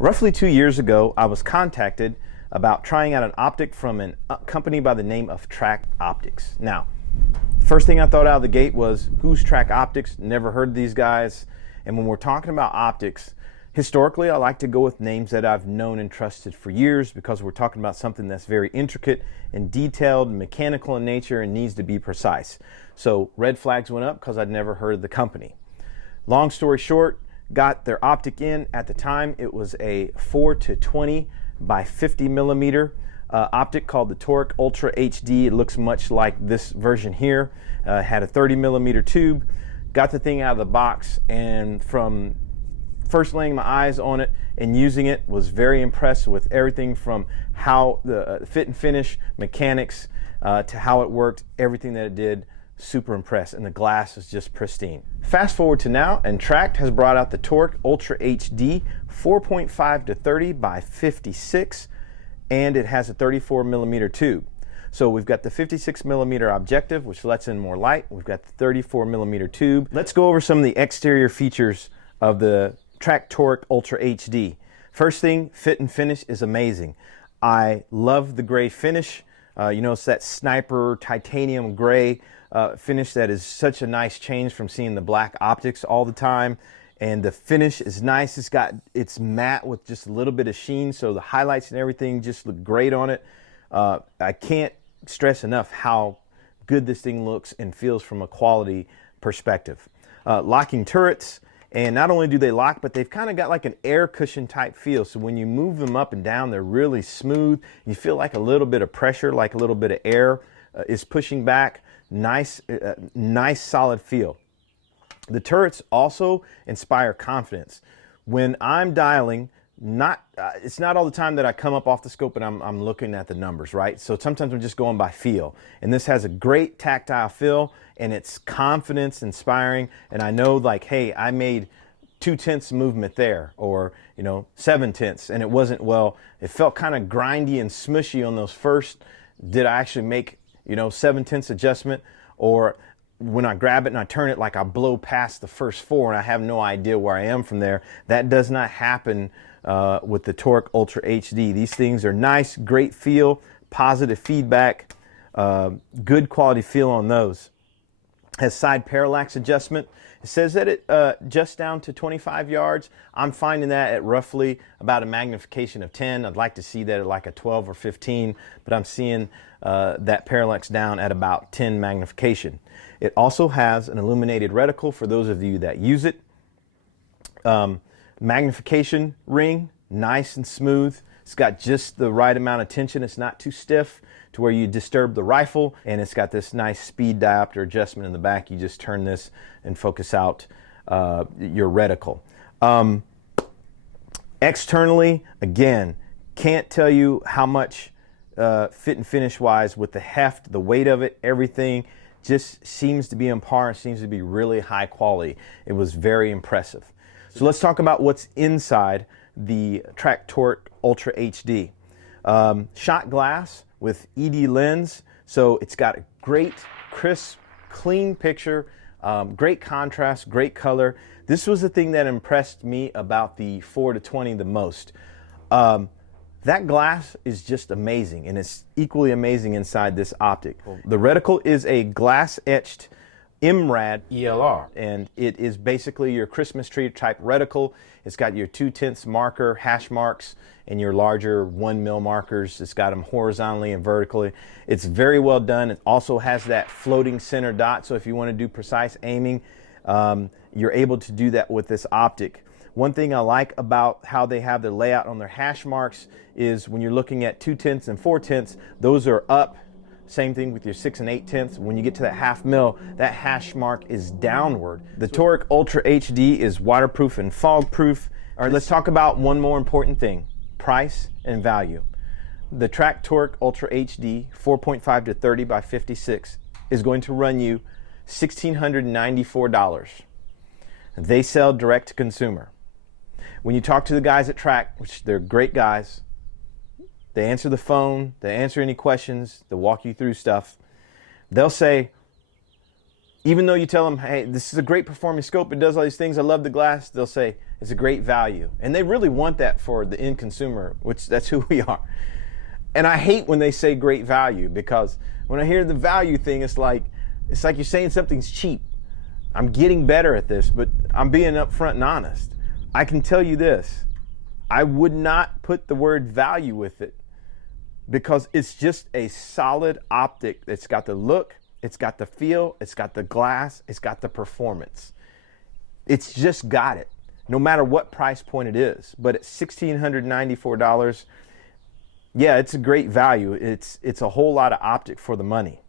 Roughly 2 years ago, I was contacted about trying out an optic from a company by the name of TRACT Optics. Now, first thing I thought out of the gate was, who's TRACT Optics? Never heard of these guys. And when we're talking about optics, historically, I like to go with names that I've known and trusted for years because we're talking about something that's very intricate and detailed and mechanical in nature and needs to be precise. So red flags went up because I'd never heard of the company. Long story short, got their optic in. At the time, it was a 4-20 by 50 millimeter optic called the TORIC Ultra HD. It looks much like this version here. Had a 30 millimeter tube. Got the thing out of the box, and from first laying my eyes on it and using it, was very impressed with everything from how the fit and finish, mechanics, to how it worked, everything that it did. Super impressed, and the glass is just pristine. Fast forward to now, and TRACT has brought out the TORIC Ultra HD 4.5-30 by 56, and it has a 34 millimeter tube. So we've got the 56 millimeter objective, which lets in more light. We've got the 34 millimeter tube. Let's go over some of the exterior features of the TRACT TORIC Ultra HD. First thing, fit and finish is amazing. I love the gray finish. You know, it's that sniper titanium gray finish that is such a nice change from seeing the black optics all the time. And the finish is nice. It's matte with just a little bit of sheen, so the highlights and everything just look great on it. I can't stress enough how good this thing looks and feels from a quality perspective. Locking turrets, and not only do they lock, but they've kind of got like an air cushion type feel. So when you move them up and down, they're really smooth. You feel like a little bit of pressure, like a little bit of air is pushing back. Nice solid feel. The turrets also inspire confidence. When I'm dialing, it's not all the time that I come up off the scope and I'm looking at the numbers, right? So sometimes I'm just going by feel. And this has a great tactile feel, and it's confidence inspiring. And I know, like, hey, I made 2/10 movement there, or 7/10, and it wasn't, well, it felt kind of grindy and smushy on those first. Did I actually make 7/10 adjustment? Or when I grab it and I turn it, like I blow past the first 4 and I have no idea where I am from there. That does not happen with the TORIC Ultra HD. These things are nice, great feel, positive feedback, good quality feel on those. Has side parallax adjustment. It says that it just down to 25 yards. I'm finding that at roughly about a magnification of 10. I'd like to see that at like a 12 or 15, but I'm seeing that parallax down at about 10 magnification. It also has an illuminated reticle for those of you that use it. Magnification ring, nice and smooth. It's got just the right amount of tension. It's not too stiff to where you disturb the rifle, and it's got this nice speed diopter adjustment in the back. You just turn this and focus out your reticle. Externally, again, can't tell you how much fit and finish wise with the heft, the weight of it, everything just seems to be on par and seems to be really high quality. It was very impressive. So let's talk about what's inside the TRACT TORIC Ultra HD. Shot glass with ED lens, so it's got a great, crisp, clean picture, great contrast, great color. This was the thing that impressed me about the 4-20 the most. That glass is just amazing, and it's equally amazing inside this optic. The reticle is a glass-etched MRAD ELR, and it is basically your Christmas tree type reticle. It's got your 2/10 marker, hash marks, and your larger 1mm markers. It's got them horizontally and vertically. It's very well done. It also has that floating center dot, so if you want to do precise aiming, you're able to do that with this optic. One thing I like about how they have the layout on their hash marks is when you're looking at 2/10 and 4/10, those are up. Same thing with your 6 and 8/10. When you get to that 1/2 mil, that hash mark is downward. The TORIC Ultra HD is waterproof and fog proof. All right, let's talk about one more important thing: price and value. The TRACT TORIC Ultra HD 4.5-30 by 56 is going to run you $1,694. They sell direct to consumer. When you talk to the guys at TRACT, which they're great guys, they answer the phone, they answer any questions, they'll walk you through stuff. They'll say, Even though you tell them, hey, this is a great performing scope, it does all these things, I love the glass, they'll say it's a great value. And they really want that for the end consumer, which that's who we are. And I hate when they say great value, because when I hear the value thing, it's like you're saying something's cheap. I'm getting better at this, but I'm being upfront and honest. I can tell you this, I would not put the word value with it, because it's just a solid optic. It's got the look, it's got the feel, it's got the glass, it's got the performance. It's just got it, no matter what price point it is. But at $1,694, yeah, it's a great value. It's a whole lot of optic for the money.